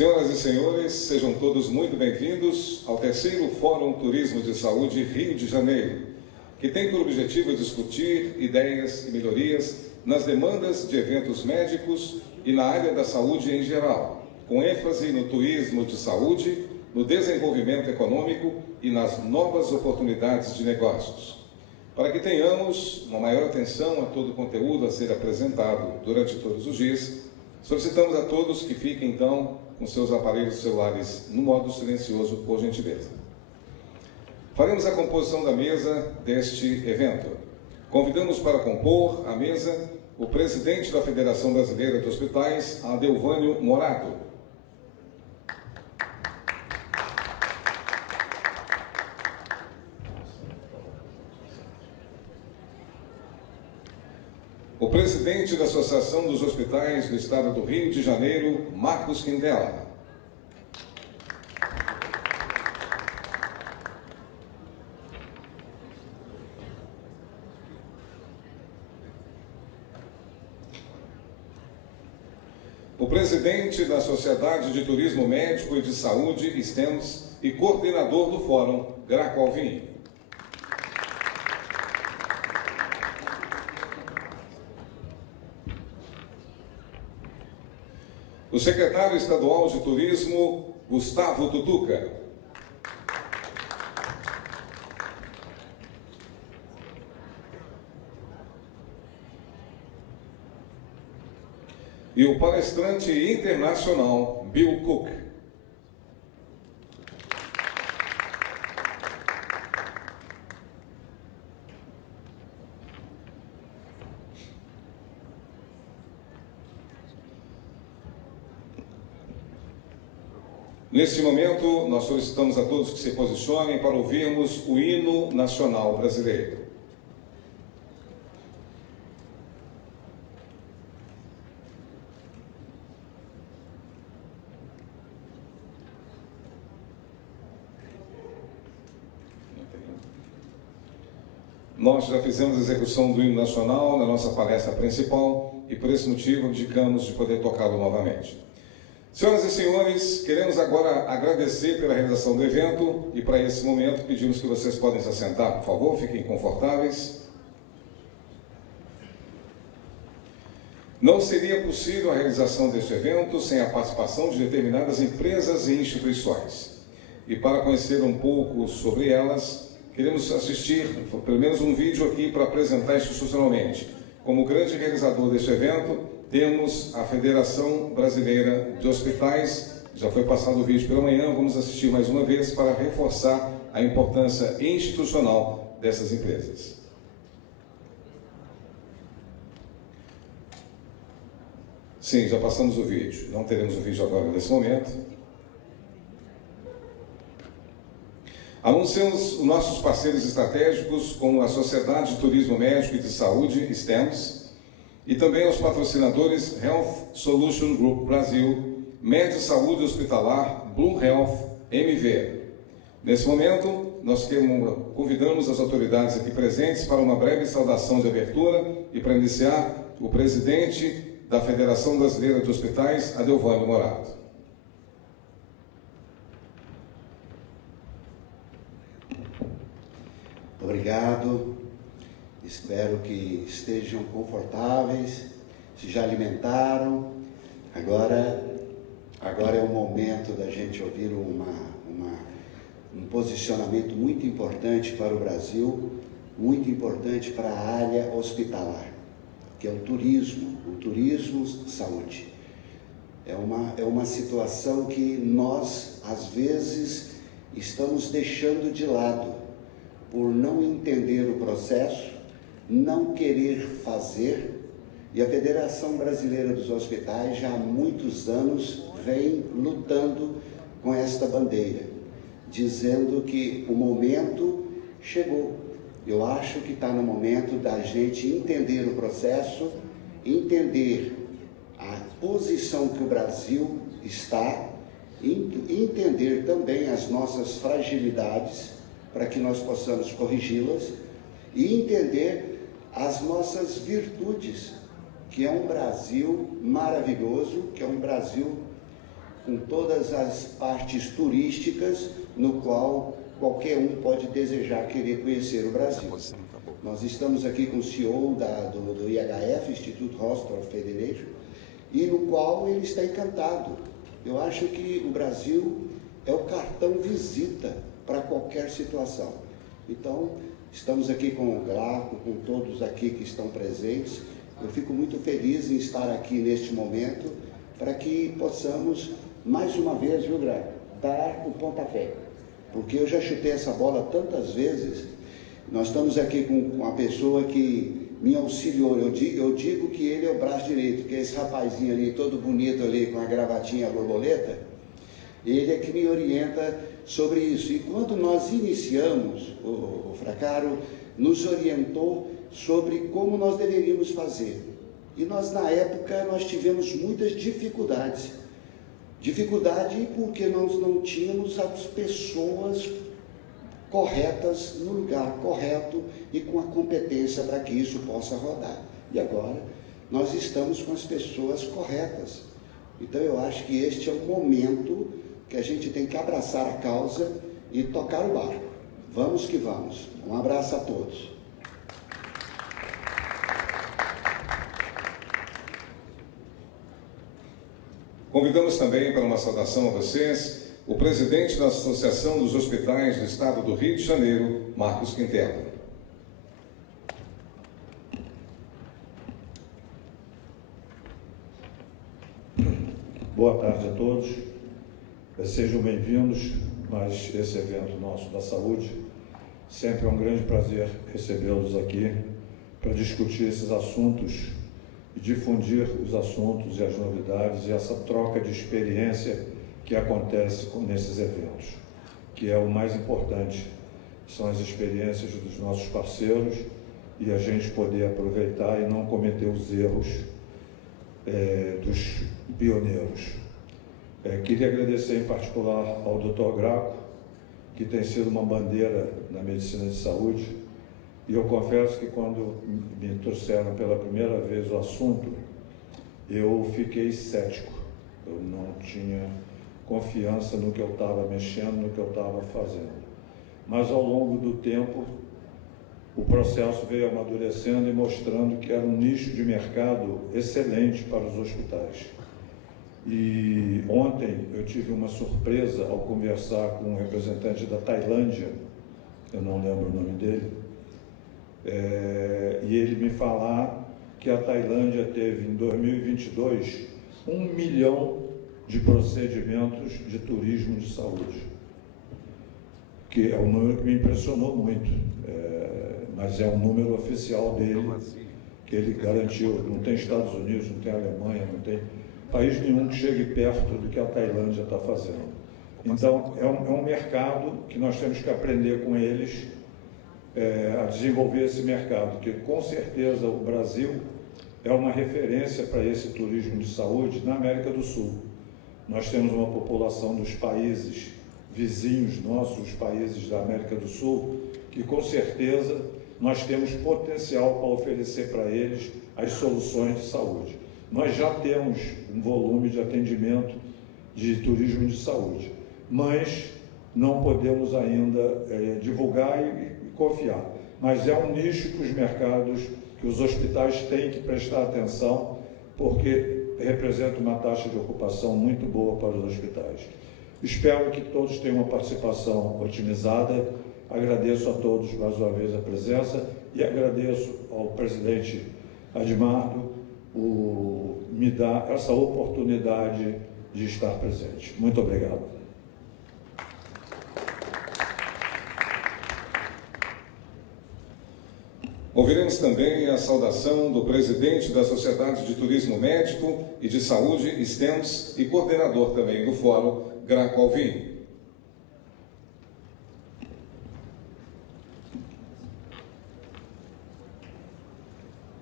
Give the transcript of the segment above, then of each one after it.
Senhoras e senhores, sejam todos muito bem-vindos ao terceiro Fórum Turismo de Saúde Rio de Janeiro, que tem por objetivo discutir ideias e melhorias nas demandas de eventos médicos e na área da saúde em geral, com ênfase no turismo de saúde, no desenvolvimento econômico e nas novas oportunidades de negócios. Para que tenhamos uma maior atenção a todo o conteúdo a ser apresentado durante todos os dias, solicitamos a todos que fiquem, então, com seus aparelhos celulares no modo silencioso, por gentileza. Faremos a composição da mesa deste evento. Convidamos para compor a mesa o presidente da Federação Brasileira de Hospitais, Adelvânio Morato. O presidente da Associação dos Hospitais do Estado do Rio de Janeiro, Marcos Quintela. O presidente da Sociedade de Turismo Médico e de Saúde, STEMS, e coordenador do Fórum, Graco Alvim. O secretário estadual de Turismo, Gustavo Tutuca. E o palestrante internacional, Bill Cook. Neste momento, nós solicitamos a todos que se posicionem para ouvirmos o hino nacional brasileiro. Nós já fizemos a execução do hino nacional na nossa palestra principal e, por esse motivo, indicamos de poder tocá-lo novamente. Senhoras e senhores, queremos agora agradecer pela realização do evento e, para esse momento, pedimos que vocês podem se assentar, por favor, fiquem confortáveis. Não seria possível a realização deste evento sem a participação de determinadas empresas e instituições. E para conhecer um pouco sobre elas, queremos assistir pelo menos um vídeo aqui para apresentar institucionalmente. Como grande realizador deste evento, temos a Federação Brasileira de Hospitais. Já foi passado o vídeo pela manhã, vamos assistir mais uma vez para reforçar a importância institucional dessas empresas. Sim, já passamos o vídeo. Não teremos o vídeo agora nesse momento. Anunciamos os nossos parceiros estratégicos, como a Sociedade de Turismo Médico e de Saúde, STEMS, e também aos patrocinadores Health Solution Group Brasil, Med Saúde Hospitalar, Blue Health, MV. Nesse momento, nós convidamos as autoridades aqui presentes para uma breve saudação de abertura e, para iniciar, o presidente da Federação Brasileira de Hospitais, Adelvânio Morato. Obrigado. Espero que estejam confortáveis, se já alimentaram. Agora é o momento da gente ouvir um posicionamento muito importante para o Brasil, muito importante para a área hospitalar, que é o turismo saúde. É uma situação que nós, às vezes, estamos deixando de lado, por não entender o processo, não querer fazer, e a Federação Brasileira dos Hospitais já há muitos anos vem lutando com esta bandeira, dizendo que o momento chegou. Eu acho que está no momento da gente entender o processo, entender a posição que o Brasil está, entender também as nossas fragilidades, para que nós possamos corrigi-las, e entender as nossas virtudes, que é um Brasil maravilhoso, que é um Brasil com todas as partes turísticas no qual qualquer um pode desejar querer conhecer o Brasil. Nós estamos aqui com o CEO do IHF, Instituto Hospital Federation, e no qual ele está encantado. Eu acho que o Brasil é o cartão visita para qualquer situação. Então, estamos aqui com o Glauco, com todos aqui que estão presentes. Eu fico muito feliz em estar aqui neste momento para que possamos, mais uma vez, viu, Glauco, dar o pontapé. Porque eu já chutei essa bola tantas vezes. Nós estamos aqui com uma pessoa que me auxiliou. Eu digo que ele é o braço direito, que é esse rapazinho ali, todo bonito ali, com a gravatinha borboleta. Ele é que me orienta sobre isso. E quando nós iniciamos, o Fracaro nos orientou sobre como nós deveríamos fazer. E nós, na época, nós tivemos muitas dificuldades. Dificuldade porque nós não tínhamos as pessoas corretas no lugar correto e com a competência para que isso possa rodar. E agora nós estamos com as pessoas corretas. Então eu acho que este é o momento que a gente tem que abraçar a causa e tocar o barco. Vamos que vamos. Um abraço a todos. Convidamos também para uma saudação a vocês o presidente da Associação dos Hospitais do Estado do Rio de Janeiro, Marcos Quintela. Boa tarde a todos. Sejam bem-vindos mais esse evento nosso da saúde. Sempre é um grande prazer recebê-los aqui para discutir esses assuntos e difundir os assuntos e as novidades e essa troca de experiência que acontece nesses eventos, que é o mais importante, são as experiências dos nossos parceiros e a gente poder aproveitar e não cometer os erros dos pioneiros. Queria agradecer em particular ao Dr. Graco, que tem sido uma bandeira na medicina de saúde, e eu confesso que quando me trouxeram pela primeira vez o assunto, eu fiquei cético, eu não tinha confiança no que eu estava mexendo, no que eu estava fazendo. Mas ao longo do tempo, o processo veio amadurecendo e mostrando que era um nicho de mercado excelente para os hospitais. E ontem eu tive uma surpresa ao conversar com um representante da Tailândia, eu não lembro o nome dele, e ele me falar que a Tailândia teve em 2022 1 milhão de procedimentos de turismo de saúde, que é um número que me impressionou muito, mas é um número oficial dele, que ele garantiu. Não tem Estados Unidos, não tem Alemanha, não tem país nenhum que chegue perto do que a Tailândia está fazendo. Então, é um mercado que nós temos que aprender com eles a desenvolver esse mercado, porque com certeza o Brasil é uma referência para esse turismo de saúde na América do Sul. Nós temos uma população dos países vizinhos nossos, os países da América do Sul, que com certeza nós temos potencial para oferecer para eles as soluções de saúde. Nós já temos um volume de atendimento de turismo de saúde, mas não podemos ainda divulgar e confiar. Mas é um nicho que os mercados, que os hospitais têm que prestar atenção, porque representa uma taxa de ocupação muito boa para os hospitais. Espero que todos tenham uma participação otimizada. Agradeço a todos mais uma vez a presença e agradeço ao presidente Admardo me dar essa oportunidade de estar presente. Muito obrigado. Ouviremos também a saudação do presidente da Sociedade de Turismo Médico e de Saúde, STEMS, e coordenador também do Fórum, Graco Alvim.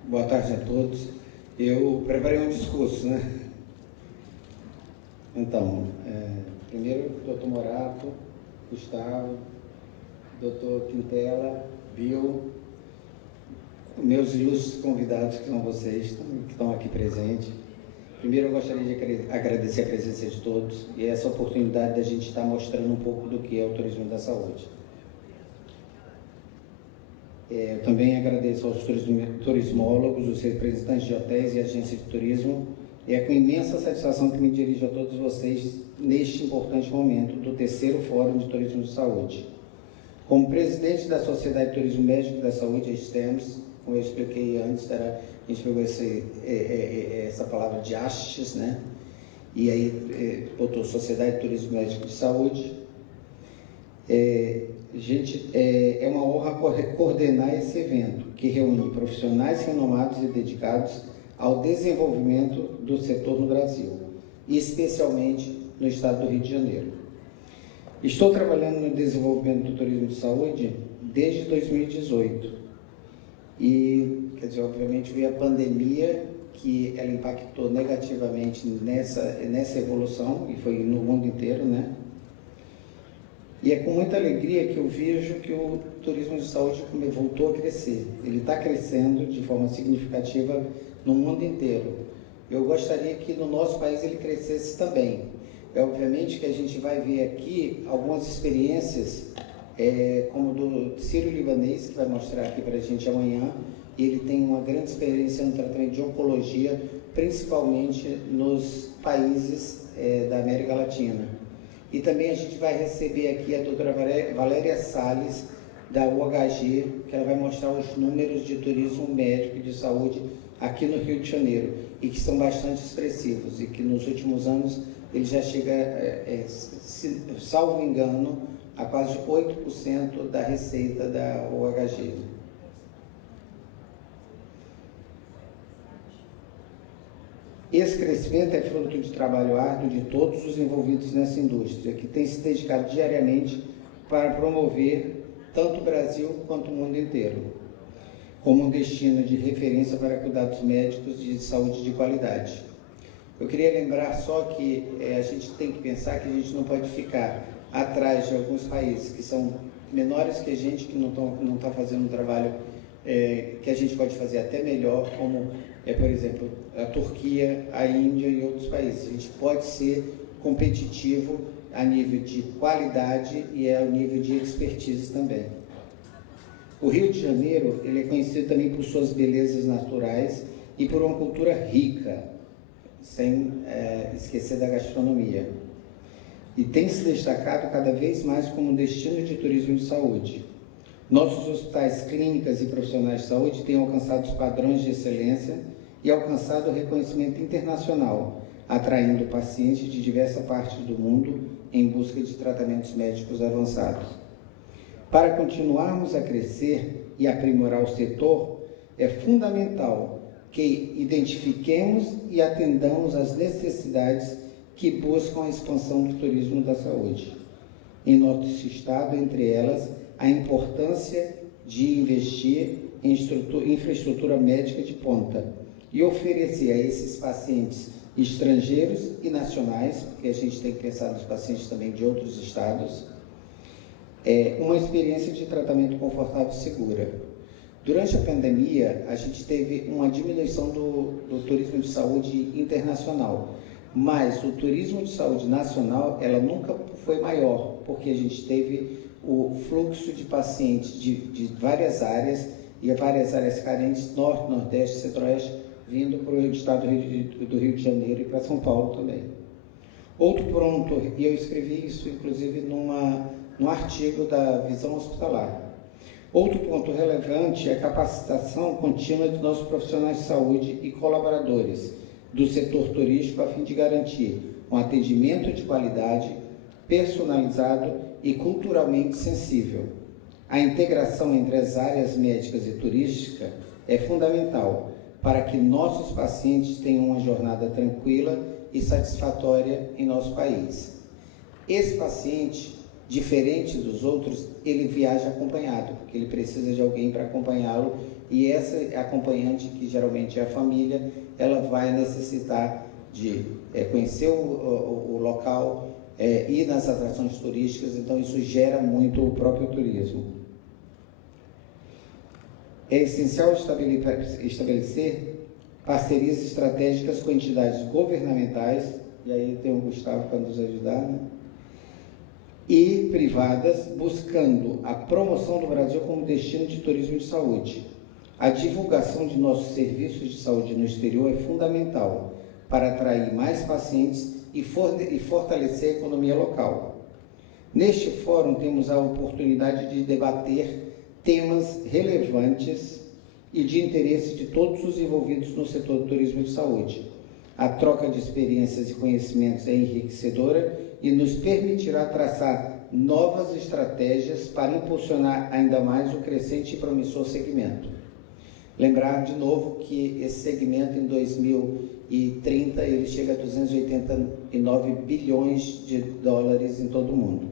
Boa tarde a todos. Eu preparei um discurso, né? Então, primeiro, Dr. Morato, Gustavo, Dr. Quintela, Bill, meus ilustres convidados, que são vocês, que estão aqui presentes. Primeiro, eu gostaria de agradecer a presença de todos e essa oportunidade da gente estar mostrando um pouco do que é o turismo da saúde. Eu também agradeço aos turismólogos, os representantes de hotéis e agências de turismo. E é com imensa satisfação que me dirijo a todos vocês neste importante momento do terceiro Fórum de Turismo de Saúde. Como presidente da Sociedade de Turismo Médico da Saúde, a STEMS, como eu expliquei antes, a gente pegou essa palavra de hastes, né? E aí botou Sociedade de Turismo Médico de Saúde. É uma honra coordenar esse evento, que reúne profissionais renomados e dedicados ao desenvolvimento do setor no Brasil, e especialmente no estado do Rio de Janeiro. Estou trabalhando no desenvolvimento do turismo de saúde desde 2018 e, obviamente veio a pandemia, que ela impactou negativamente nessa evolução, e foi no mundo inteiro, né? E é com muita alegria que eu vejo que o turismo de saúde voltou a crescer. Ele está crescendo de forma significativa no mundo inteiro. Eu gostaria que no nosso país ele crescesse também. Obviamente que a gente vai ver aqui algumas experiências, como do sírio-libanês, que vai mostrar aqui para a gente amanhã. Ele tem uma grande experiência no tratamento de oncologia, principalmente nos países da América Latina. E também a gente vai receber aqui a doutora Valéria Salles, da UHG, que ela vai mostrar os números de turismo médico e de saúde aqui no Rio de Janeiro, e que são bastante expressivos, e que nos últimos anos ele já chega, salvo engano, a quase 8% da receita da UHG. Esse crescimento é fruto de trabalho árduo de todos os envolvidos nessa indústria, que tem se dedicado diariamente para promover tanto o Brasil quanto o mundo inteiro, como um destino de referência para cuidados médicos de saúde de qualidade. Eu queria lembrar só que a gente tem que pensar que a gente não pode ficar atrás de alguns países que são menores que a gente, que não está fazendo um trabalho que a gente pode fazer até melhor, como, por exemplo, a Turquia, a Índia e outros países. A gente pode ser competitivo a nível de qualidade e a nível de expertise também. O Rio de Janeiro ele é conhecido também por suas belezas naturais e por uma cultura rica, sem esquecer da gastronomia. E tem se destacado cada vez mais como um destino de turismo de saúde. Nossos hospitais, clínicas e profissionais de saúde têm alcançado os padrões de excelência e alcançado o reconhecimento internacional, atraindo pacientes de diversas partes do mundo em busca de tratamentos médicos avançados. Para continuarmos a crescer e aprimorar o setor, é fundamental que identifiquemos e atendamos às necessidades que buscam a expansão do turismo da saúde. Em nosso estado, entre elas, a importância de investir em infraestrutura médica de ponta e oferecer a esses pacientes estrangeiros e nacionais, porque a gente tem que pensar nos pacientes também de outros estados, uma experiência de tratamento confortável e segura. Durante a pandemia, a gente teve uma diminuição do turismo de saúde internacional, mas o turismo de saúde nacional, ela nunca foi maior, porque a gente teve o fluxo de pacientes de várias áreas, e várias áreas carentes, Norte, Nordeste, Centro-Oeste, vindo para o estado do Rio de Janeiro e para São Paulo também. Outro ponto, e eu escrevi isso inclusive num artigo da Visão Hospitalar. Outro ponto relevante é a capacitação contínua de nossos profissionais de saúde e colaboradores do setor turístico, a fim de garantir um atendimento de qualidade, personalizado e culturalmente sensível. A integração entre as áreas médicas e turística é fundamental para que nossos pacientes tenham uma jornada tranquila e satisfatória em nosso país. Esse paciente, diferente dos outros, ele viaja acompanhado, porque ele precisa de alguém para acompanhá-lo, e essa acompanhante, que geralmente é a família, ela vai necessitar de conhecer o local, ir nas atrações turísticas, então isso gera muito o próprio turismo. É essencial estabelecer parcerias estratégicas com entidades governamentais, e aí tem o Gustavo para nos ajudar, né? E privadas, buscando a promoção do Brasil como destino de turismo de saúde. A divulgação de nossos serviços de saúde no exterior é fundamental para atrair mais pacientes e fortalecer a economia local. Neste fórum, temos a oportunidade de debater temas relevantes e de interesse de todos os envolvidos no setor do turismo de saúde. A troca de experiências e conhecimentos é enriquecedora e nos permitirá traçar novas estratégias para impulsionar ainda mais o crescente e promissor segmento. Lembrar de novo que esse segmento em 2030 ele chega a 289 bilhões de dólares em todo o mundo.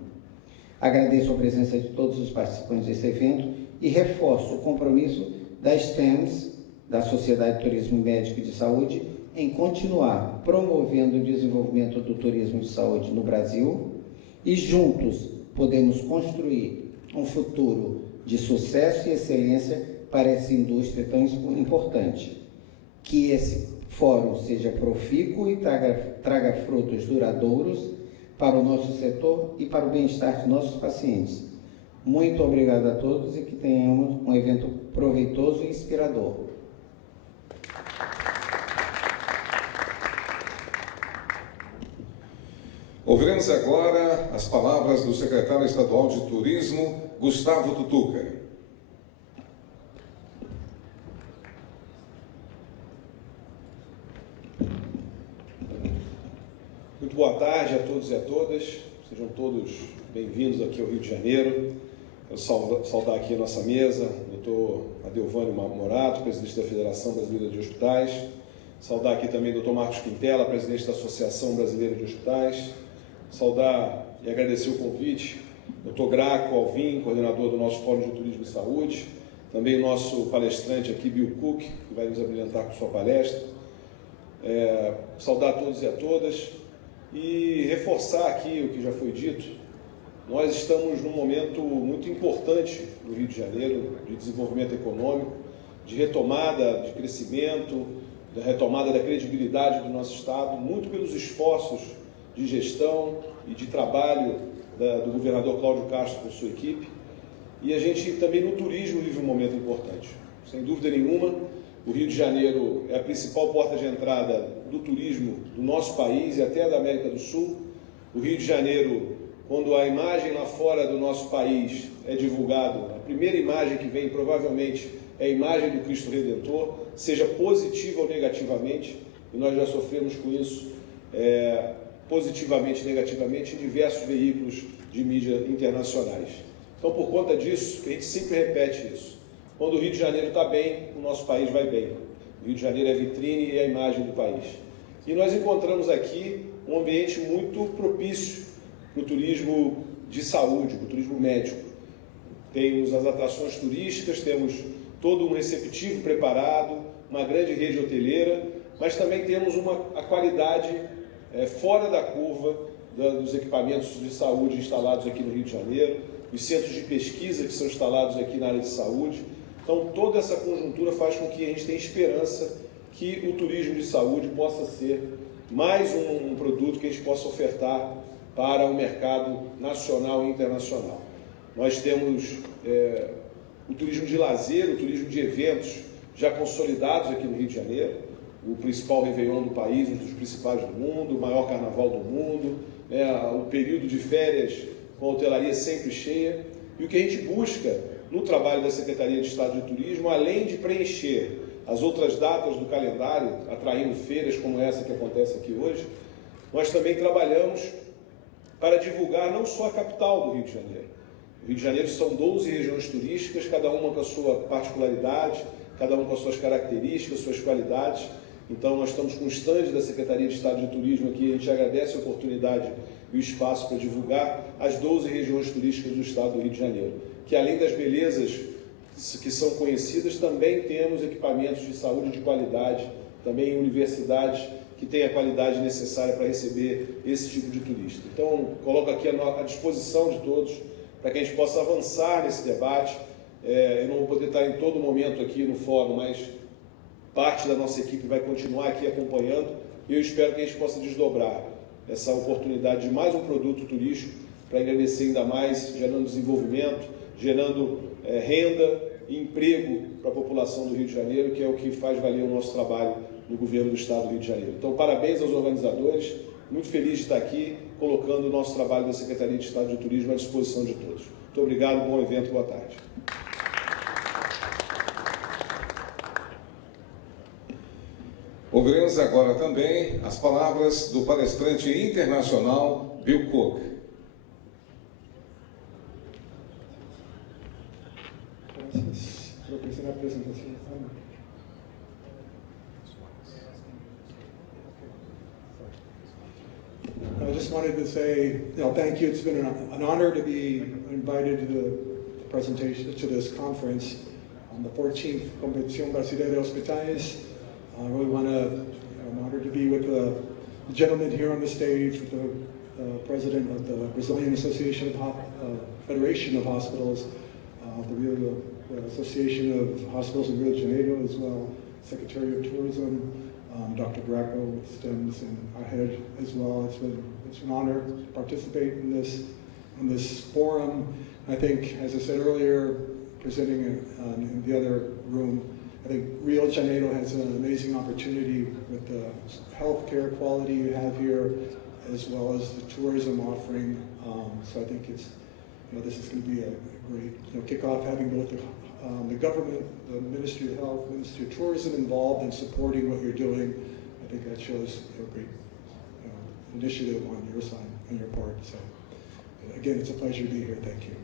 Agradeço a presença de todos os participantes desse evento e reforço o compromisso da STEMS, da Sociedade de Turismo Médico e de Saúde, em continuar promovendo o desenvolvimento do turismo de saúde no Brasil e juntos podemos construir um futuro de sucesso e excelência para essa indústria tão importante. Que esse fórum seja profícuo e traga frutos duradouros para o nosso setor e para o bem-estar de nossos pacientes. Muito obrigado a todos e que tenhamos um evento proveitoso e inspirador. Ouviremos agora as palavras do secretário estadual de Turismo, Gustavo Tutuca. Muito boa tarde a todos e a todas, sejam todos bem-vindos aqui ao Rio de Janeiro. Quero saudar aqui a nossa mesa, doutor Adelvânio Morato, presidente da Federação Brasileira de Hospitais, saudar aqui também o doutor Marcos Quintela, presidente da Associação Brasileira de Hospitais, saudar e agradecer o convite, doutor Graco Alvim, coordenador do nosso Fórum de Turismo e Saúde, também o nosso palestrante aqui, Bill Cook, que vai nos abrilhantar com sua palestra, saudar a todos e a todas e reforçar aqui o que já foi dito. Nós estamos num momento muito importante no Rio de Janeiro, de desenvolvimento econômico, de retomada de crescimento, da retomada da credibilidade do nosso Estado, muito pelos esforços de gestão e de trabalho do governador Cláudio Castro com sua equipe. E a gente também no turismo vive um momento importante. Sem dúvida nenhuma, o Rio de Janeiro é a principal porta de entrada do turismo do nosso país e até da América do Sul. O Rio de Janeiro, quando a imagem lá fora do nosso país é divulgada, a primeira imagem que vem provavelmente é a imagem do Cristo Redentor, seja positiva ou negativamente, e nós já sofremos com isso positivamente e negativamente em diversos veículos de mídia internacionais. Então, por conta disso, a gente sempre repete isso. Quando o Rio de Janeiro está bem, o nosso país vai bem. O Rio de Janeiro é a vitrine e a imagem do país. E nós encontramos aqui um ambiente muito propício para o turismo de saúde, para o turismo médico. Temos as atrações turísticas, temos todo um receptivo preparado, uma grande rede hoteleira, mas também temos a qualidade fora da curva dos equipamentos de saúde instalados aqui no Rio de Janeiro, os centros de pesquisa que são instalados aqui na área de saúde. Então, toda essa conjuntura faz com que a gente tenha esperança que o turismo de saúde possa ser mais um produto que a gente possa ofertar para o mercado nacional e internacional. Nós temos o turismo de lazer, o turismo de eventos já consolidados aqui no Rio de Janeiro, o principal Réveillon do país, um dos principais do mundo, o maior carnaval do mundo, o período de férias com a hotelaria sempre cheia. E o que a gente busca no trabalho da Secretaria de Estado de Turismo, além de preencher as outras datas do calendário, atraindo feiras como essa que acontece aqui hoje, nós também trabalhamos para divulgar não só a capital do Rio de Janeiro. O Rio de Janeiro são 12 regiões turísticas, cada uma com a sua particularidade, cada uma com as suas características, suas qualidades. Então, nós estamos com o stand da Secretaria de Estado de Turismo aqui, a gente agradece a oportunidade e o espaço para divulgar as 12 regiões turísticas do estado do Rio de Janeiro, que além das belezas que são conhecidas, também temos equipamentos de saúde de qualidade, também universidades que têm a qualidade necessária para receber esse tipo de turista. Então, coloco aqui à disposição de todos para que a gente possa avançar nesse debate. Eu não vou poder estar em todo momento aqui no fórum, mas parte da nossa equipe vai continuar aqui acompanhando e eu espero que a gente possa desdobrar essa oportunidade de mais um produto turístico para engrandecer ainda mais, gerando desenvolvimento, gerando renda e emprego para a população do Rio de Janeiro, que é o que faz valer o nosso trabalho no governo do Estado do Rio de Janeiro. Então, parabéns aos organizadores, muito feliz de estar aqui, colocando o nosso trabalho da Secretaria de Estado de Turismo à disposição de todos. Muito obrigado, bom evento, boa tarde. Ouviremos agora também as palavras do palestrante internacional Bill Cook. I just wanted to say, thank you. It's been an honor to be invited to the presentation, to this conference on the 14th Convenção Brasileira de Hospitais. I really want to, I'm honored to be with the gentleman here on the stage, with the president of the Brazilian Association of Federation of Hospitals, the Association of Hospitals in Rio de Janeiro as well, Secretary of Tourism, Dr. Bracco Stems, and our head as well. It's an honor to participate in this forum. I think, as I said earlier, presenting in the other room, I think Rio de Janeiro has an amazing opportunity with the healthcare quality you have here, as well as the tourism offering. So I think it's, this is going to be a great kickoff, having both the government, the Ministry of Health, Ministry of Tourism involved in supporting what you're doing. I think that shows a great initiative on your side, on your part. So again, it's a pleasure to be here. Thank you.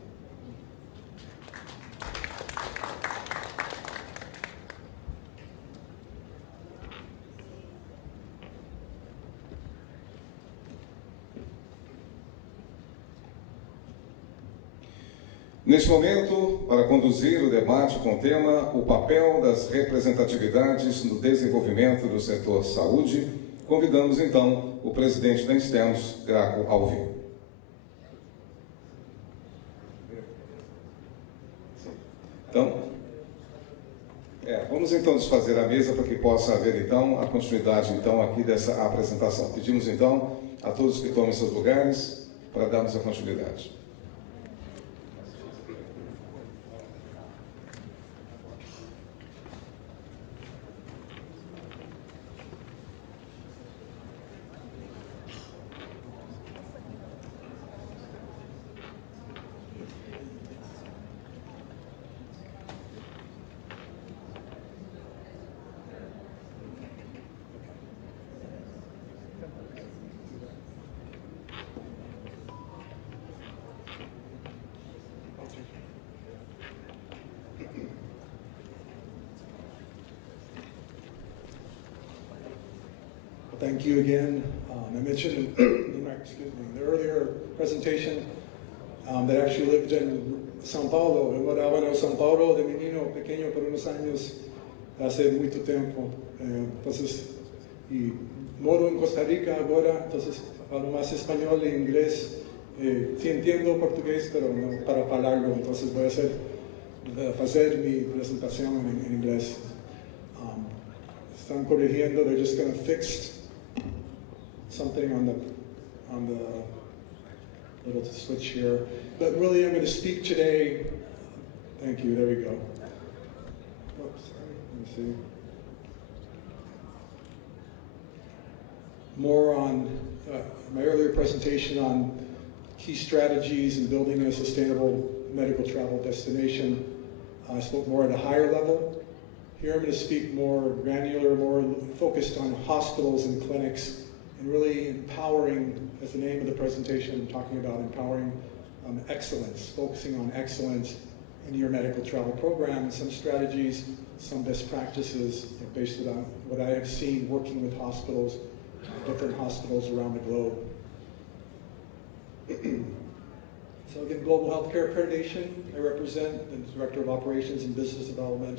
Neste momento, para conduzir o debate com o tema O papel das representatividades no desenvolvimento do setor saúde, convidamos então o presidente da Instenos, Graco Alvim. Então, vamos então desfazer a mesa para que possa haver então a continuidade então aqui dessa apresentação. Pedimos então a todos que tomem seus lugares para darmos a continuidade. Thank you again. I mentioned in the earlier presentation that I actually lived in São Paulo. Eu morava em São Paulo de menino pequeño por unos años, hace muito tempo. Entonces, y moro en Costa Rica ahora, entonces hablo más español e inglés. Sí entiendo portugués, pero no para hablarlo. Entonces voy a hacer mi presentación en inglés. Están corrigiendo. They're just going to fix something on the little switch here. But really, I'm going to speak today. Thank you. There we go. Oops, sorry. Let me see. More on my earlier presentation on key strategies in building a sustainable medical travel destination. I spoke more at a higher level. Here I'm going to speak more granular, more focused on hospitals and clinics, and really empowering, as the name of the presentation, I'm talking about empowering excellence, focusing on excellence in your medical travel program, and some strategies, some best practices based on what I have seen working with hospitals, different hospitals around the globe. So again, Global Healthcare Accreditation, I represent the Director of Operations and Business Development.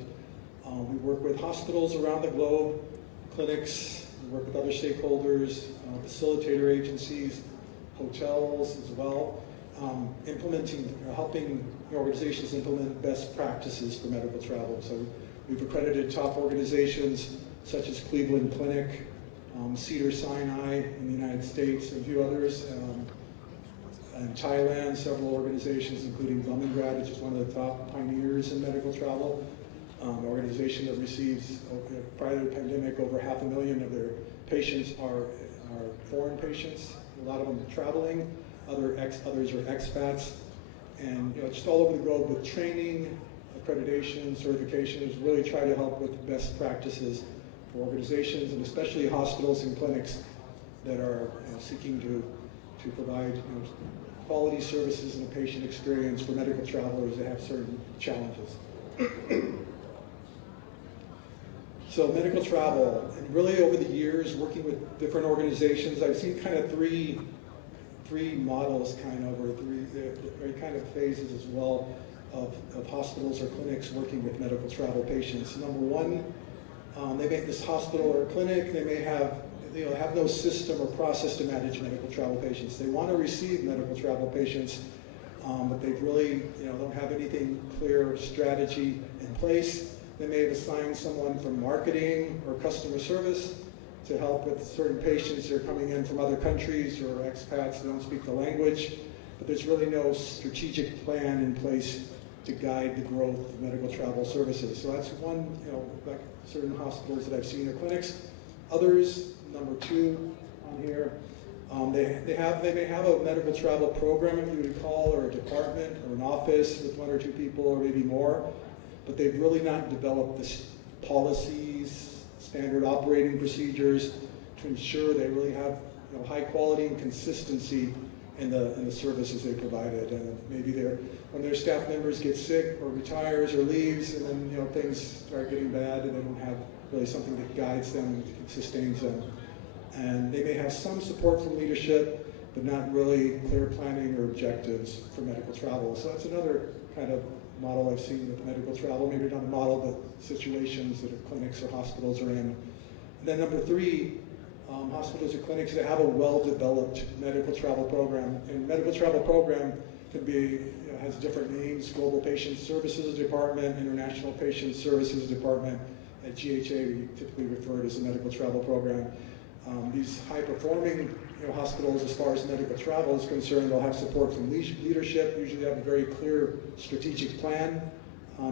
We work with hospitals around the globe, clinics, we work with other stakeholders, facilitator agencies, hotels as well, helping organizations implement best practices for medical travel. So we've accredited top organizations such as Cleveland Clinic, Cedars-Sinai in the United States, and a few others. In Thailand, several organizations, including Bumrungrad, which is one of the top pioneers in medical travel, an organization that receives, prior to the pandemic, over 500,000 of their patients are foreign patients. A lot of them are traveling, others are expats, and just all over the globe with training, accreditation, certifications, really try to help with best practices for organizations and especially hospitals and clinics that are seeking to provide quality services and a patient experience for medical travelers that have certain challenges. So medical travel, and really over the years, working with different organizations, I've seen kind of three models or three kind of phases as well of hospitals or clinics working with medical travel patients. Number one, they make this hospital or clinic, they may have no system or process to manage medical travel patients. They want to receive medical travel patients, but they really don't have anything clear strategy in place. They may have assigned someone from marketing or customer service to help with certain patients that are coming in from other countries or expats that don't speak the language, but there's really no strategic plan in place to guide the growth of medical travel services. So that's one, like certain hospitals that I've seen or clinics. Others, number two on here, they may have a medical travel program, if you would call, or a department or an office with one or two people or maybe more, but they've really not developed the policies, standard operating procedures to ensure they really have high quality and consistency in the services they provided. And maybe when their staff members get sick or retires or leaves, and then things start getting bad, and they don't have really something that guides them and sustains them. And they may have some support from leadership, but not really clear planning or objectives for medical travel. So that's another kind of model I've seen with medical travel, maybe not a model, but situations that clinics or hospitals are in. And then number three, hospitals or clinics that have a well-developed medical travel program. And medical travel program can be, has different names: Global Patient Services Department, International Patient Services Department. At GHA, we typically refer to as a medical travel program. These high-performing hospitals, as far as medical travel is concerned, they'll have support from leadership. Usually they have a very clear strategic plan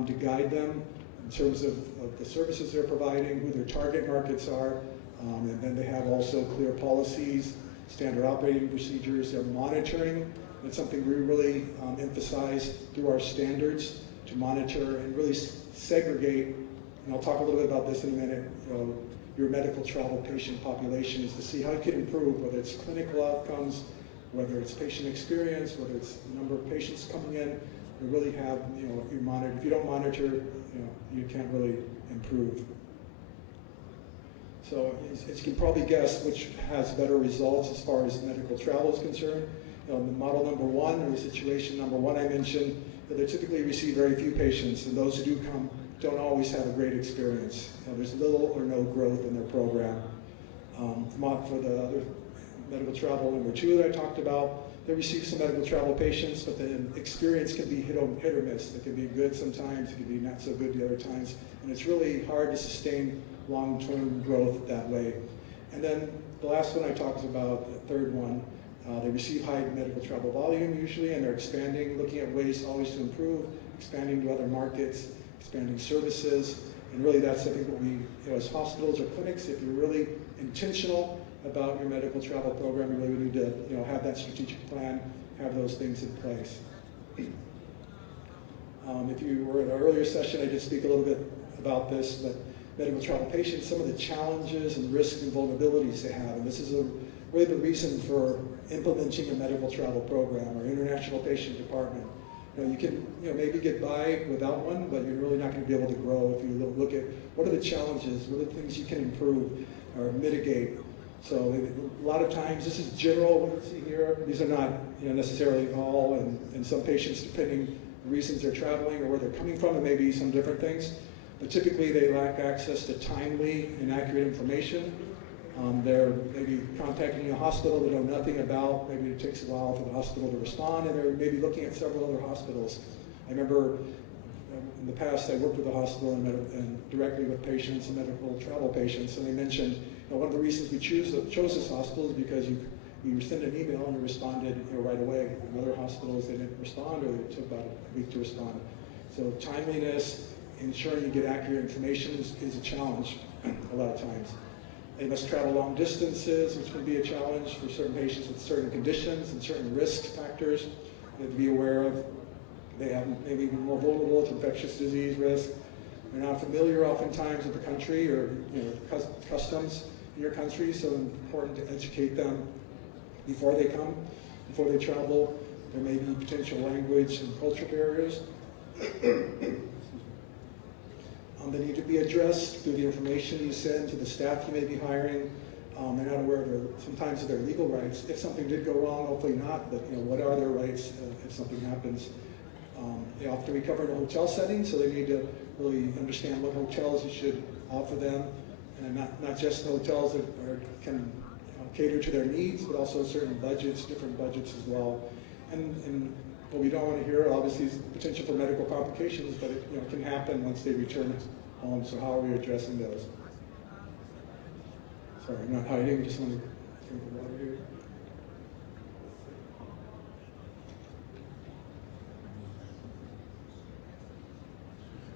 to guide them in terms of the services they're providing, who their target markets are, and then they have also clear policies, standard operating procedures. They're monitoring. It's something we really emphasize through our standards to monitor and really segregate, and I'll talk a little bit about this in a minute, your medical travel patient population, is to see how you can improve, whether it's clinical outcomes, whether it's patient experience, whether it's the number of patients coming in. You really have, you monitor. If you don't monitor, you can't really improve. So as you can probably guess, which has better results as far as medical travel is concerned. The model number one, or the situation number one I mentioned, they typically receive very few patients, and those who do come don't always have a great experience. There's little or no growth in their program. For the other medical travel number two that I talked about, they receive some medical travel patients, but the experience can be hit or miss. It can be good sometimes, it can be not so good the other times, and it's really hard to sustain long-term growth that way. And then the last one I talked about, the third one, they receive high medical travel volume usually, and they're expanding, looking at ways always to improve, expanding to other markets, expanding services, and really that's, I think, what we, as hospitals or clinics, if you're really intentional about your medical travel program, you really need to, have that strategic plan, have those things in place. If you were in our earlier session, I did speak a little bit about this, but medical travel patients, some of the challenges and risks and vulnerabilities they have, and this is really the reason for implementing a medical travel program or international patient department. You can maybe get by without one, but you're really not going to be able to grow if you look at what are the challenges, what are the things you can improve or mitigate. So a lot of times, this is general, what you see here. These are not necessarily all, and some patients, depending on the reasons they're traveling or where they're coming from, it may be some different things. But typically they lack access to timely and accurate information. They're maybe contacting a hospital they know nothing about. Maybe it takes a while for the hospital to respond, and they're maybe looking at several other hospitals. I remember in the past I worked with the hospital and directly with patients and medical travel patients, and they mentioned one of the reasons we chose this hospital is because you send an email and you responded right away. In other hospitals they didn't respond, or it took about a week to respond. So timeliness, ensuring you get accurate information is a challenge a lot of times. They must travel long distances, which can be a challenge for certain patients with certain conditions and certain risk factors they have to be aware of. They have maybe more vulnerable to infectious disease risk. They're not familiar oftentimes with the country or customs in your country, so it's important to educate them before they come, before they travel. There may be potential language and culture barriers. They need to be addressed through the information you send to the staff you may be hiring. They're not aware sometimes of their legal rights. If something did go wrong, hopefully not, but what are their rights if something happens? They often recover in a hotel setting, so they need to really understand what hotels you should offer them, and not just the hotels that can cater to their needs, but also certain budgets, different budgets as well. And what we don't want to hear, obviously, is potential for medical complications, but it can happen once they return home. So how are we addressing those? Sorry, I'm not hiding. Just want to drink the water here.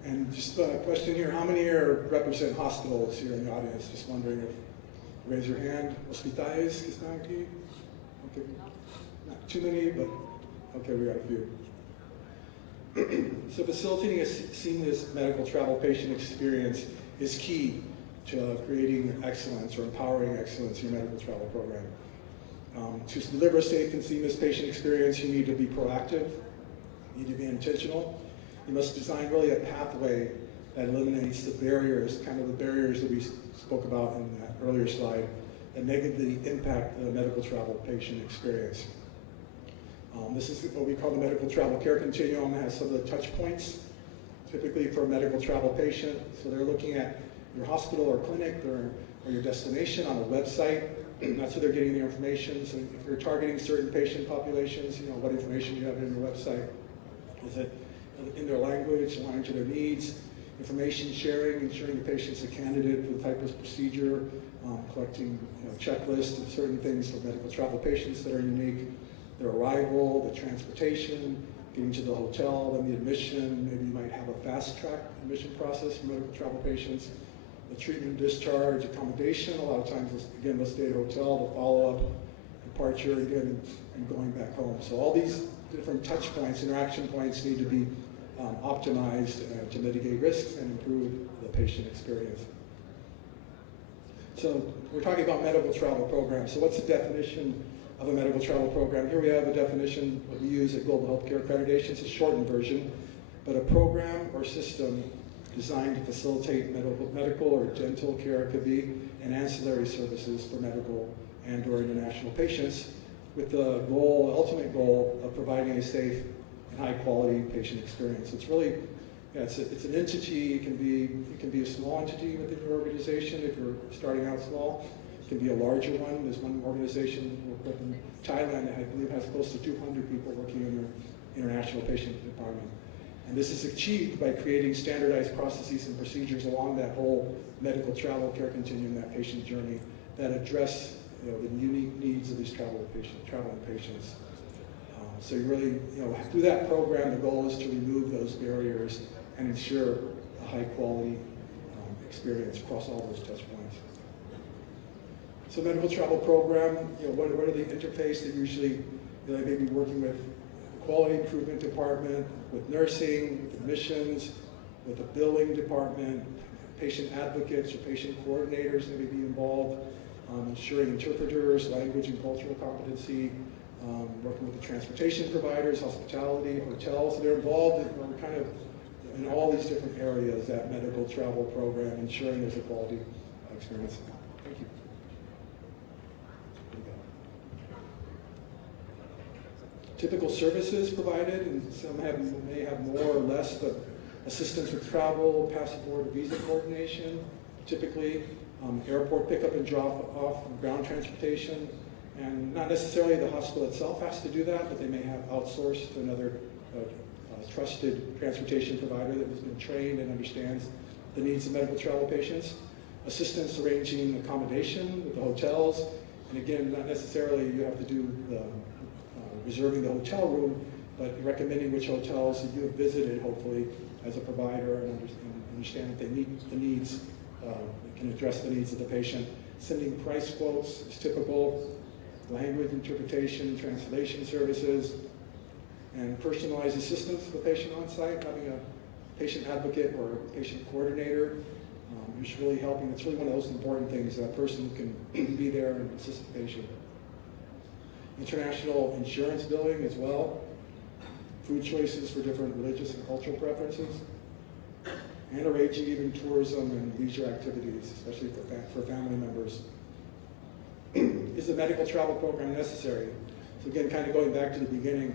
And just a question here: how many here represent hospitals here in the audience? Just wondering if raise your hand. Hospitales que están aquí? Okay, not too many, but. Okay, we got a few. So facilitating a seamless medical travel patient experience is key to creating excellence or empowering excellence in your medical travel program. To deliver a safe and seamless patient experience, you need to be proactive, you need to be intentional. You must design really a pathway that eliminates the barriers, kind of the barriers that we spoke about in that earlier slide, that negatively impact the medical travel patient experience. This is what we call the medical travel care continuum. It has some of the touch points, typically for a medical travel patient. So they're looking at your hospital or clinic or your destination on a website. That's where they're getting the information. So if you're targeting certain patient populations, what information you have in your website. Is it in their language, aligned to their needs? Information sharing, ensuring the patient's a candidate for the type of procedure, collecting checklists of certain things for medical travel patients that are unique. Their arrival, the transportation, getting to the hotel, then the admission. Maybe you might have a fast-track admission process for medical travel patients. The treatment, discharge, accommodation. A lot of times, again, they'll stay at a hotel, the follow-up, departure, again, and going back home. So all these different touch points, interaction points need to be optimized to mitigate risks and improve the patient experience. So we're talking about medical travel programs. So what's the definition of a medical travel program? Here we have a definition that we use at Global Healthcare Accreditation. It's a shortened version, but a program or system designed to facilitate medical or dental care, could be, and ancillary services for medical and or international patients, with the ultimate goal of providing a safe and high quality patient experience. It's really, it's an entity. It can be a small entity within your organization if you're starting out small. It can be a larger one. There's one organization in Thailand that I believe has close to 200 people working in their international patient department. And this is achieved by creating standardized processes and procedures along that whole medical travel care continuum, that patient journey, that address the unique needs of these traveling patients. So you really, through that program, the goal is to remove those barriers and ensure a high quality experience across all those touch points. So medical travel program, what are the interface that usually they may be working with the quality improvement department, with nursing, with admissions, with the billing department, patient advocates or patient coordinators that may be involved, ensuring interpreters, language and cultural competency, working with the transportation providers, hospitality, hotels. They're involved in all these different areas, that medical travel program, ensuring there's a quality experience. Thank you. Typical services provided, and some may have more or less, but assistance with travel, passport, visa coordination, typically airport pickup and drop off, ground transportation, and not necessarily the hospital itself has to do that, but they may have outsourced to another trusted transportation provider that has been trained and understands the needs of medical travel patients. Assistance arranging accommodation with the hotels. And again, not necessarily you have to do the reserving the hotel room, but recommending which hotels that you have visited, hopefully, as a provider, and understand that they meet the needs, can address the needs of the patient. Sending price quotes is typical, language interpretation, translation services, and personalized assistance for the patient on site, having a patient advocate or a patient coordinator who's really helping. It's really one of those important things, that person can be there and assist the patient. International insurance billing as well, food choices for different religious and cultural preferences, and arranging even tourism and leisure activities, especially for family members. Is the medical travel program necessary? So again, kind of going back to the beginning,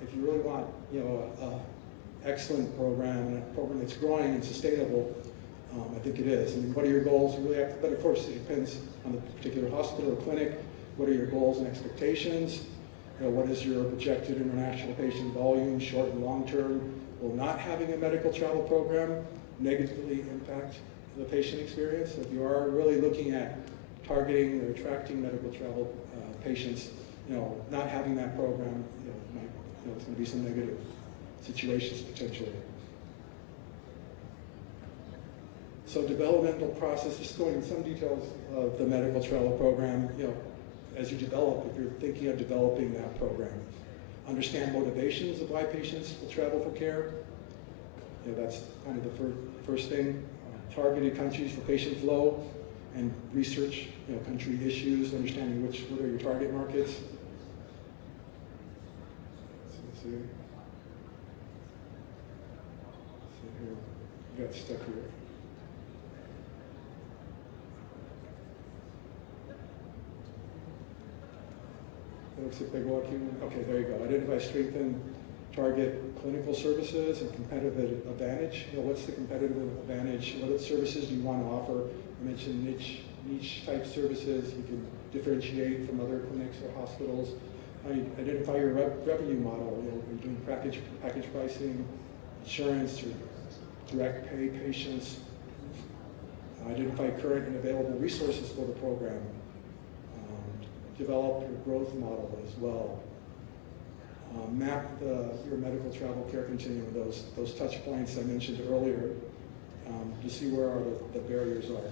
if you really want, an excellent program, and a program that's growing and sustainable, I think it is. I mean, what are your goals? You really have to, but of course, it depends on the particular hospital or clinic. What are your goals and expectations? What is your projected international patient volume, short and long term? Will not having a medical travel program negatively impact the patient experience? So if you are really looking at targeting or attracting medical travel patients, not having that program, there's going to be some negative situations potentially. So developmental process, just going into some details of the medical travel program, as you develop, if you're thinking of developing that program. Understand motivations of why patients will travel for care. That's kind of the first thing. Targeted countries for patient flow and research, country issues, understanding what are your target markets. Let's see here. I got stuck here. Okay, there you go. Identify, strengthen, target clinical services and competitive advantage. What's the competitive advantage? What services do you want to offer? I mentioned niche type services. You can differentiate from other clinics or hospitals. Identify your revenue model. You're doing package pricing, insurance, or direct pay patients. Identify current and available resources for the program. Develop your growth model as well. Map your medical travel care continuum, those touch points I mentioned earlier, to see where the barriers are,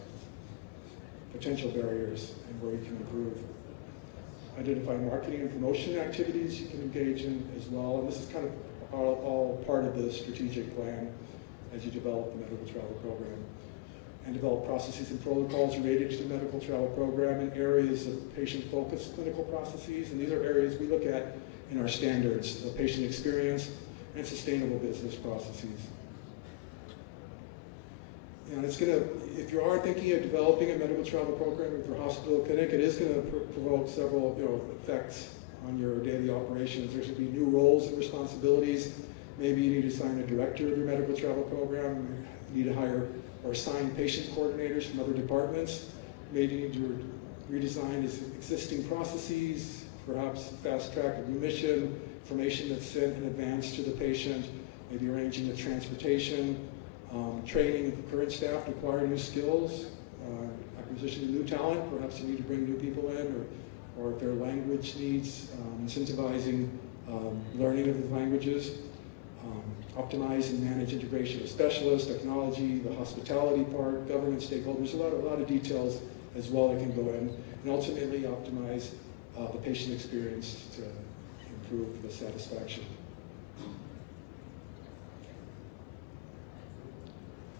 potential barriers, and where you can improve. Identify marketing and promotion activities you can engage in as well, and this is kind of all part of the strategic plan as you develop the medical travel program. And develop processes and protocols related to the medical travel program in areas of patient-focused clinical processes. And these are areas we look at in our standards, the patient experience and sustainable business processes. And it's going to, if you are thinking of developing a medical travel program with your hospital or clinic, it is going to provoke several effects on your daily operations. There's going to be new roles and responsibilities. Maybe you need to assign a director of your medical travel program. You need to hire or assign patient coordinators from other departments. Maybe you need to redesign existing processes, perhaps fast track a new mission, information that's sent in advance to the patient, maybe arranging the transportation, training of current staff to acquire new skills, acquisition of new talent, perhaps you need to bring new people in, or if there are language needs, incentivizing learning of the languages. Optimize and manage integration of specialists, technology, the hospitality part, government stakeholders, a lot of details as well that can go in, and ultimately optimize the patient experience to improve the satisfaction.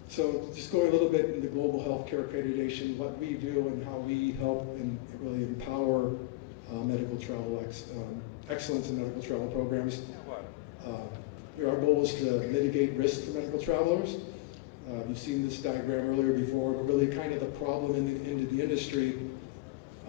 So just going a little bit into global healthcare accreditation, what we do and how we help and really empower medical travel excellence in medical travel programs. Our goal is to mitigate risk for medical travelers. You've seen this diagram earlier before, but really kind of the problem in the industry.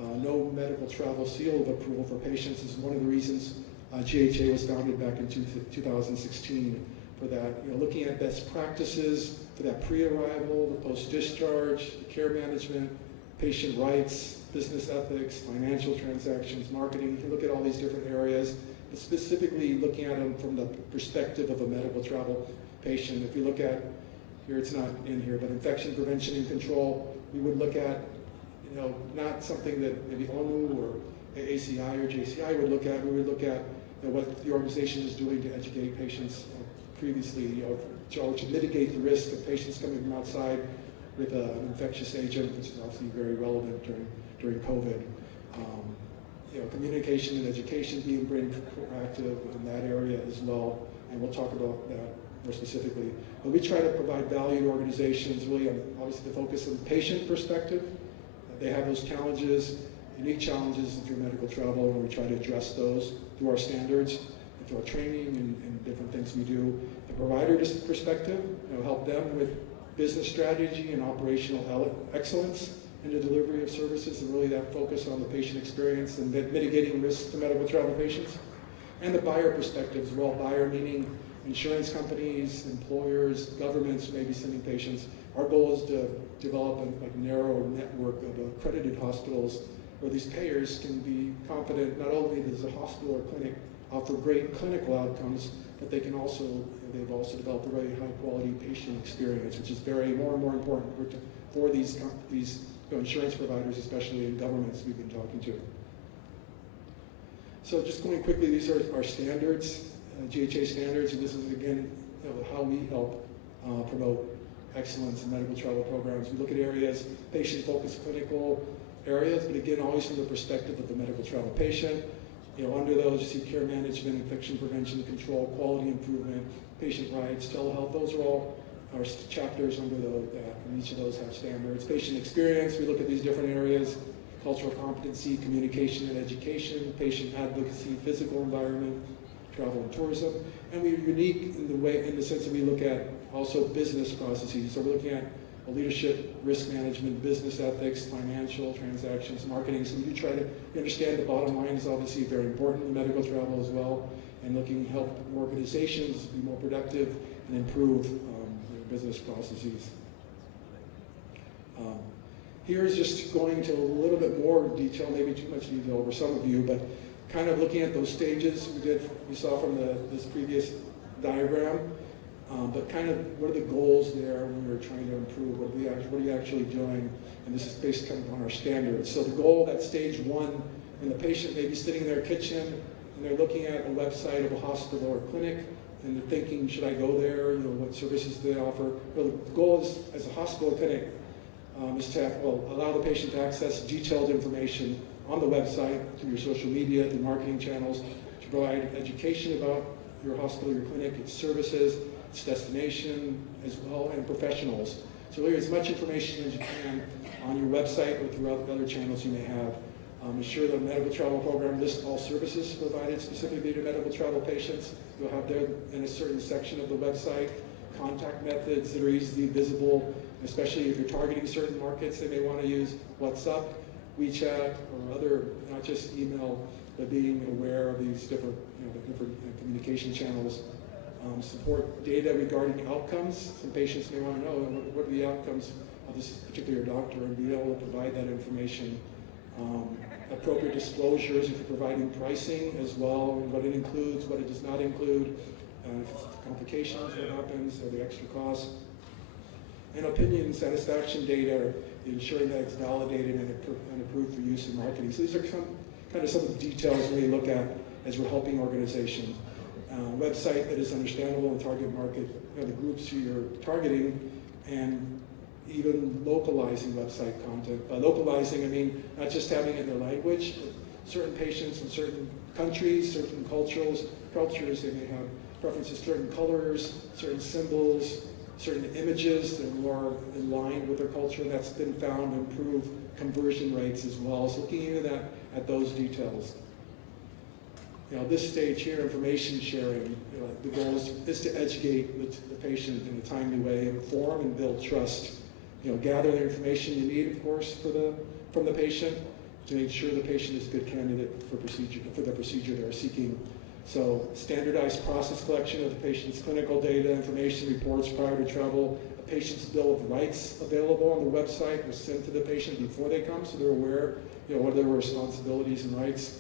No medical travel seal of approval for patients is one of the reasons GHA was founded back in 2016 for that. Looking at best practices for that pre-arrival, the post-discharge, the care management, patient rights, business ethics, financial transactions, marketing. You can look at all these different areas but specifically looking at them from the perspective of a medical travel patient. If you look at, here it's not in here, but infection prevention and control, we would look at, not something that maybe ONU or ACI or JCI would look at. We would look at what the organization is doing to educate patients previously, to mitigate the risk of patients coming from outside with an infectious agent, which is obviously very relevant during COVID. Communication and education being very proactive in that area as well, and we'll talk about that more specifically. But we try to provide value to organizations, really obviously the focus on the patient perspective. They have those challenges, unique challenges through medical travel, and we try to address those through our standards, and through our training and different things we do. The provider perspective, help them with business strategy and operational excellence in the delivery of services, and really that focus on the patient experience and mitigating risk to medical travel patients. And the buyer perspective as well, buyer meaning insurance companies, employers, governments who may be sending patients. Our goal is to develop a narrow network of accredited hospitals where these payers can be confident not only does a hospital or clinic offer great clinical outcomes, but they've also developed a very high quality patient experience, which is more and more important for these insurance providers, especially in governments we've been talking to. So just going quickly, these are our standards, GHA standards, and this is again how we help promote excellence in medical travel programs. We look at areas, patient-focused clinical areas, but again, always from the perspective of the medical travel patient. Under those, you see care management, infection prevention, control, quality improvement, patient rights, telehealth. Those are all our chapters under that, and each of those have standards. Patient experience, we look at these different areas: cultural competency, communication and education, patient advocacy, physical environment, travel and tourism. And we're unique in the sense that we look at also business processes. So we're looking at leadership, risk management, business ethics, financial transactions, marketing. So we do try to understand the bottom line is obviously very important in medical travel as well, and looking to help organizations be more productive and improve their business processes. Here's just going into a little bit more detail, maybe too much detail over some of you, but kind of looking at those stages we saw from this previous diagram. But kind of what are the goals there when we're trying to improve? What are you actually doing? And this is based kind of on our standards. So the goal at stage one, when the patient may be sitting in their kitchen and they're looking at a website of a hospital or clinic, and they're thinking, should I go there? What services do they offer? Well, the goal is, as a hospital or clinic, is to allow the patient to access detailed information on the website, through your social media, through marketing channels, to provide education about your hospital, your clinic, its services, its destination as well, and professionals. So leave as much information as you can on your website or throughout the other channels you may have. Ensure the medical travel program lists all services provided specifically to medical travel patients. You'll have there in a certain section of the website contact methods that are easily visible, especially if you're targeting certain markets. They may want to use WhatsApp, WeChat, or other, not just email, but being aware of these different communication channels. Support data regarding outcomes. Some patients may want to know what are the outcomes of this particular doctor, and be able to provide that information. Appropriate disclosures if you're providing pricing as well, and what it includes, what it does not include, if it's complications, what happens, or the extra costs. And opinion satisfaction data, ensuring that it's validated and approved for use in marketing. So these are some of the details we look at as we're helping organizations. Website that is understandable in target market, the groups you're targeting, and even localizing website content. By localizing, I mean not just having it in their language, but certain patients in certain countries, certain cultures, they may have preferences, certain colors, certain symbols, certain images that are more in line with their culture, and that's been found to improve conversion rates as well. So looking into that at those details. This stage here, information sharing, the goal is to educate the patient in a timely way, inform and build trust. Gather the information you need, of course, from the patient to make sure the patient is a good candidate for the procedure they're seeking. So standardized process collection of the patient's clinical data, information reports prior to travel, a patient's bill of rights available on the website was sent to the patient before they come, so they're aware, what are their responsibilities and rights.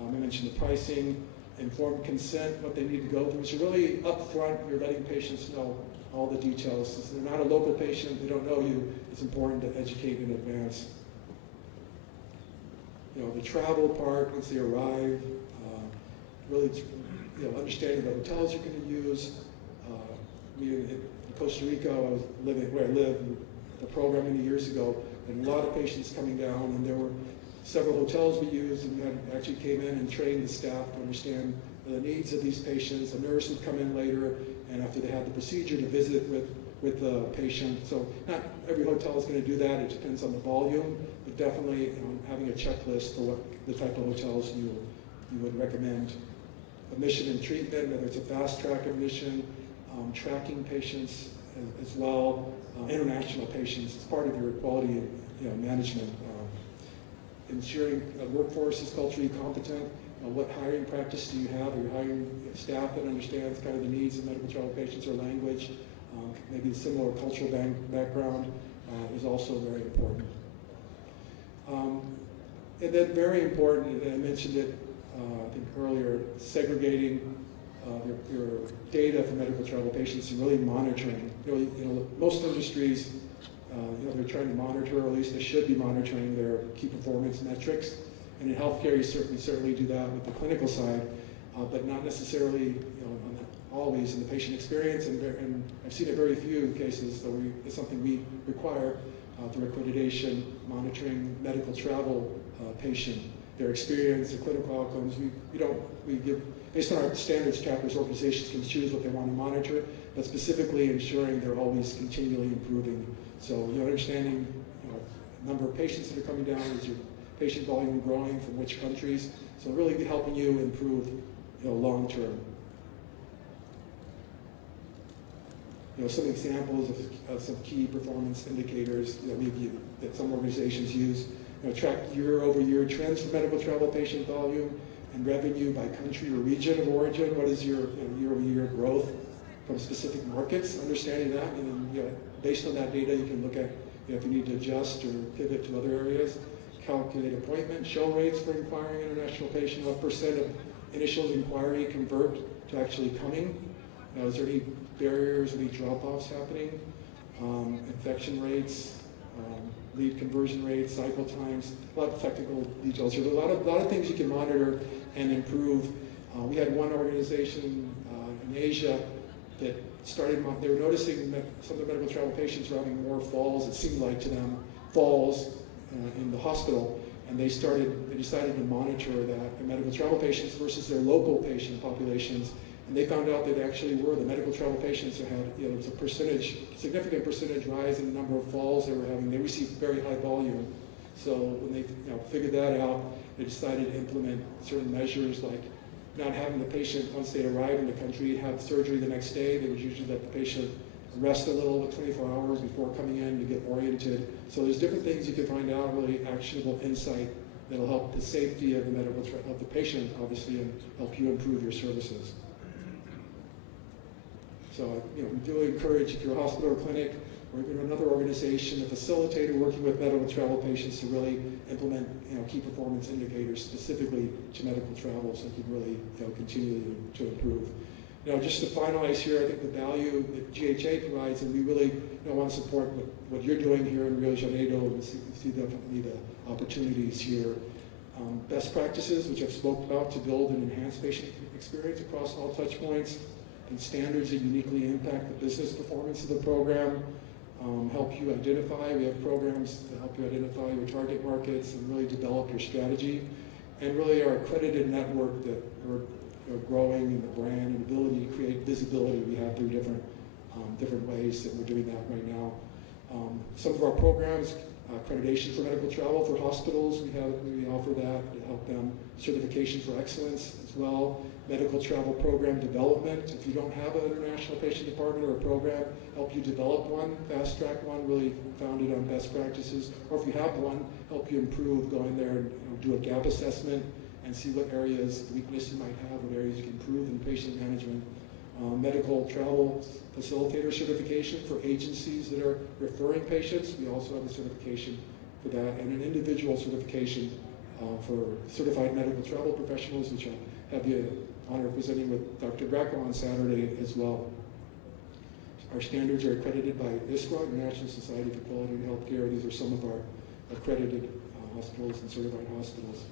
I mentioned the pricing, informed consent, what they need to go through. So really upfront, you're letting patients know all the details. Since they're not a local patient, they don't know you, it's important to educate in advance. The travel part, once they arrive, really understanding the hotels you're going to use. In Costa Rica, I was living where I live, the program many years ago, and a lot of patients coming down, and there were several hotels we used, and we actually came in and trained the staff to understand the needs of these patients. A nurse would come in later, and after they had the procedure, to visit with the patient. So not every hotel is going to do that. It depends on the volume, but definitely having a checklist for what the type of hotels you would recommend. Admission and treatment, whether it's a fast track admission, tracking patients as well, international patients. It's part of your quality management. Ensuring a workforce is culturally competent. What hiring practice do you have? Are you hiring staff that understands kind of the needs of medical travel patients or language? Maybe a similar cultural background is also very important. And then very important, and I mentioned it I think earlier, segregating your data for medical travel patients and really monitoring. Most industries, they're trying to monitor, or at least they should be monitoring their key performance metrics. And in healthcare, you certainly do that with the clinical side, but not necessarily, always in the patient experience. And I've seen it very few cases, so it's something we require through accreditation, monitoring medical travel patient, their experience, their clinical outcomes. We give, based on our standards chapters, organizations can choose what they want to monitor, but specifically ensuring they're always continually improving. So understanding number of patients that are coming down, is your patient volume growing, from which countries, so really helping you improve long term. Some examples of some key performance indicators that some organizations use. Track year-over-year trends for medical travel patient volume and revenue by country or region of origin. What is your year-over-year growth from specific markets? Understanding that, and then based on that data, you can look at if you need to adjust or pivot to other areas. Calculate appointment, show rates for inquiring international patient. What percent of initial inquiry convert to actually coming? Is there any barriers, any drop-offs happening? Infection rates, lead conversion rates, cycle times, a lot of technical details here. There are a lot of things you can monitor and improve. We had one organization in Asia that they were noticing that some of the medical travel patients were having more falls, it seemed like to them, falls in the hospital, and they decided to monitor that the medical travel patients versus their local patient populations, and they found out that actually were the medical travel patients that had, it was a significant percentage rise in the number of falls they were having. They received very high volume. So when they figured that out, they decided to implement certain measures like not having the patient, once they arrived in the country, have surgery the next day. They would usually let the patient rest a little, 24 hours before coming in to get oriented. So there's different things you can find out, really actionable insight that'll help the safety of the patient, obviously, and help you improve your services. So, we do encourage, if you're a hospital or clinic, or even another organization, a facilitator working with medical travel patients, to really implement, key performance indicators specifically to medical travel, so you can really, continue to improve. Just to finalize here, I think the value that GHA provides, and we really want to support what you're doing here in Rio de Janeiro, and see definitely the opportunities here. Best practices, which I've spoken about, to build and enhance patient experience across all touch points, and standards that uniquely impact the business performance of the program. Help you identify. We have programs to help you identify your target markets and really develop your strategy. And really our accredited network that we're growing, in the brand and ability to create visibility we have through different ways that we're doing that right now. Some of our programs, accreditation for medical travel for hospitals, we offer that to help them. Certification for excellence as well. Medical travel program development. If you don't have an international patient department or a program, help you develop one, fast track one, really founded on best practices. Or if you have one, help you improve, go in there and do a gap assessment and see what areas, weakness you might have, what areas you can improve in patient management. Medical travel facilitator certification for agencies that are referring patients. We also have a certification for that, and an individual certification for certified medical travel professionals, which I have the honor of presenting with Dr. Greco on Saturday as well. Our standards are accredited by ISQA, International Society for Quality in Healthcare. These are some of our accredited hospitals and certified hospitals.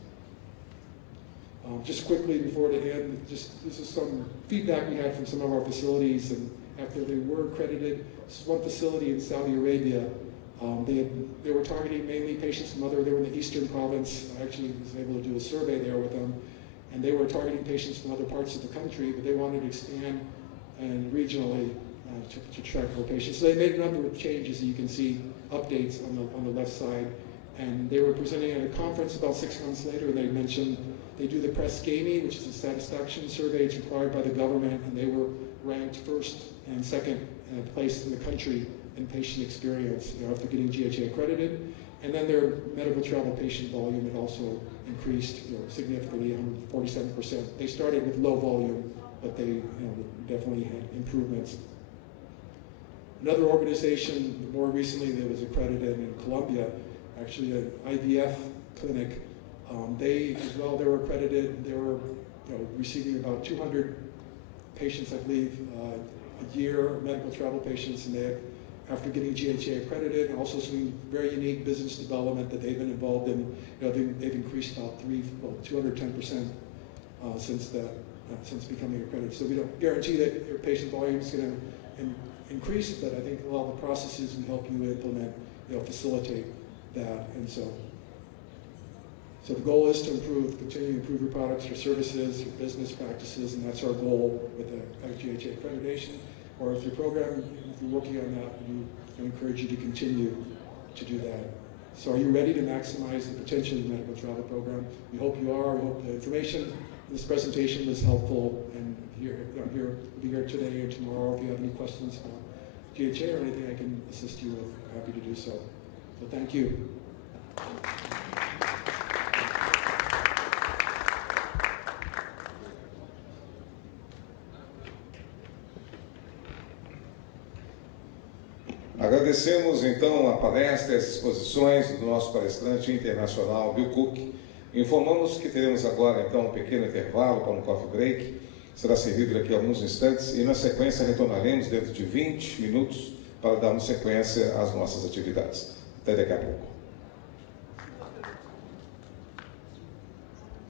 Just quickly before the end, this is some feedback we had from some of our facilities, and after they were accredited, this is one facility in Saudi Arabia. They were targeting mainly patients they were in the eastern province. I actually was able to do a survey there with them, and they were targeting patients from other parts of the country, but they wanted to expand and regionally to track more patients. So they made a number of changes. You can see updates on the left side, and they were presenting at a conference about 6 months later, and they mentioned they do the Press Gamey, which is a satisfaction survey. It's required by the government, and they were ranked first and second place in the country in patient experience after getting GHA accredited. And then their medical travel patient volume had also increased significantly, 147%. They started with low volume, but they definitely had improvements. Another organization more recently that was accredited in Colombia, actually an IVF clinic, they were accredited. They were receiving about 200 patients, I believe, a year, medical travel patients, and they, after getting GHA accredited, and also some very unique business development that they've been involved in, they've increased about 210% since becoming accredited. So we don't guarantee that your patient volume is going to increase, but I think a lot of the processes we help you implement, facilitate that. And so the goal is to continue to improve your products, your services, your business practices, and that's our goal with the GHA accreditation. Or if your program, if you're working on that, we encourage you to continue to do that. So are you ready to maximize the potential of the medical travel program? We hope you are. We hope the information in this presentation was helpful, and we'll be here today and tomorrow. If you have any questions about GHA or anything I can assist you with, I'm happy to do so. So thank you. Agradecemos então a palestra e as exposições do nosso palestrante internacional, Bill Cook. Informamos que teremos agora então um pequeno intervalo para um coffee break. Será servido daqui a alguns instantes e na sequência retornaremos dentro de 20 minutos para darmos sequência às nossas atividades. Até daqui a pouco.